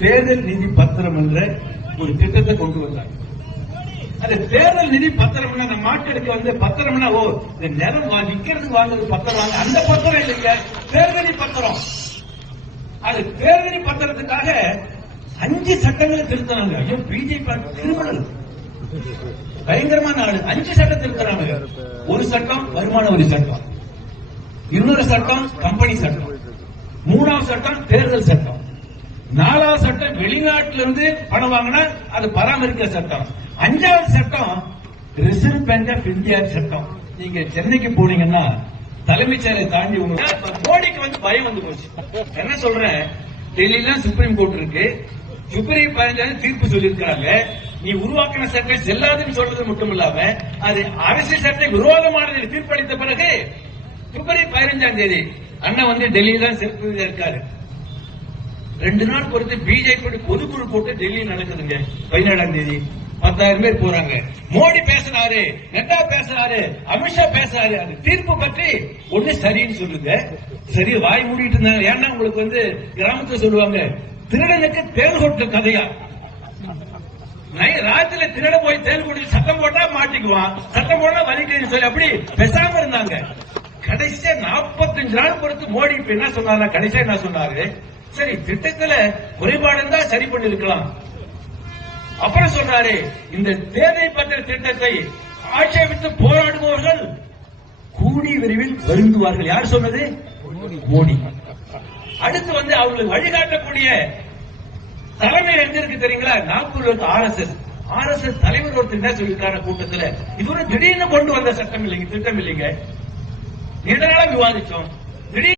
தேர்தல் நிதி பத்திரம் என்ற ஒரு திட்டத்தை கொண்டு வந்தாங்க அந்த தேர்தல் நிதி பத்திரம்னா அந்த மாட்டெடுக்க வந்து பத்திரம்னா ஓ இந்த நிலம் நிக்கிறதுக்கு வாங்குறது பத்திரம் வாங்க அந்த பத்திரம் இல்லைங்க. தேர்தலி பத்திரம். அது தேர்தலி பத்திரத்துக்காக அஞ்சு சட்டங்களை திருத்தினாங்க. ஐயோ பிஜேபி திருமணம். பயங்கரமான ஆளு. அஞ்சு சட்டம் திருத்துறாங்க ஒரு சட்டம் வருமான வரி சட்டம். இன்னொரு சட்டம் கம்பெனி சட்டம். மூணாவது சட்டம் தேர்தல் சட்டம். சட்டம் வெளிநாட்டில இருந்து பணம் வாங்கினா அது பராமரிக்கிற சட்டம். அஞ்சாவது சட்டம் ரிசர்வ் பேங்க் ஆஃப் இந்தியா சட்டம். நீங்க சென்னைக்கு போனீங்கன்னா தலைமைச் செயலை தாண்டி மோடிக்கு வந்து பயம் வந்து போச்சு. என்ன சொல்றேன் டெல்லியில சுப்ரீம் கோர்ட் இருக்கு. சுப்ரீம் பதினஞ்சு தீர்ப்பு சொல்லியிருக்காங்க நீ உருவாக்கின சட்டம் செல்லாதுன்னு சொல்றது மட்டும் இல்லாம அது அரசியல் சட்ட விரோதமானது தீர்ப்பளித்த பிறகு பிப்ரவரி பதினஞ்சாம் தேதி அண்ணன் வந்து டெல்லியில தான் இருக்காரு. ரெண்டு நாள் பொறுத்து பிஜேபி பொதுக்குழு கூட்டம் டெல்லியில் நடக்குதுங்க. பதினேழாம் தேதி. பத்தாயிரம் பேர் போறாங்க. மோடி பேசுறாரு நட்டா பேசுறாரு அமித்ஷா பேசுறாரு. அந்த தீர்ப்பு பற்றி ஒண்ணு சரின்னு சொல்லுங்க. சரி வாய் மூடிட்டு இருந்தாங்க. ஏன்னா உங்களுக்கு வந்து கிராமத்துல சொல்லுவாங்க திருடனுக்கு தேல் கொட்டு கதையா? நை- ராத்திரில திருட போய் தேல் கொடி சத்தம் போட்டா மாட்டிக்குவான். சத்தம் போட்டா வலிக்குதுன்னு சொல்லி அப்படி பேசாம இருந்தாங்க. கடைசியா 45 நாள் பொறுத்து மோடி இப்ப என்ன சொன்னாரு கடைசியா என்ன சொன்னாரு? சரி திட்டத்துல குறைபாடு இருந்தா சரி பண்ணிருக்கலாம் அப்புறம் சொல்றாரு இந்த தேவை பத்திர திட்டத்தை ஆட்சேபித்து போராடுபவர்கள் கூடி விரைவில் வருந்துவார்கள். யார் சொன்னது? மோடி. அடுத்து வந்து அவங்களுக்கு வழிகாட்டக்கூடிய தலைமை எங்க இருக்கு தெரியுங்களா? நாக்பூர்ல இருக்கு R S S. R S S தலைவர் ஒருத்தர் என்ன சொல்லியிருக்காரு கூட்டத்துல? இது ஒரு திடீர்னு கொண்டு வந்த சட்டம் இல்லைங்க திட்டம் இல்லைங்க. நீண்ட நாளா விவாதிச்சோம். திடீர்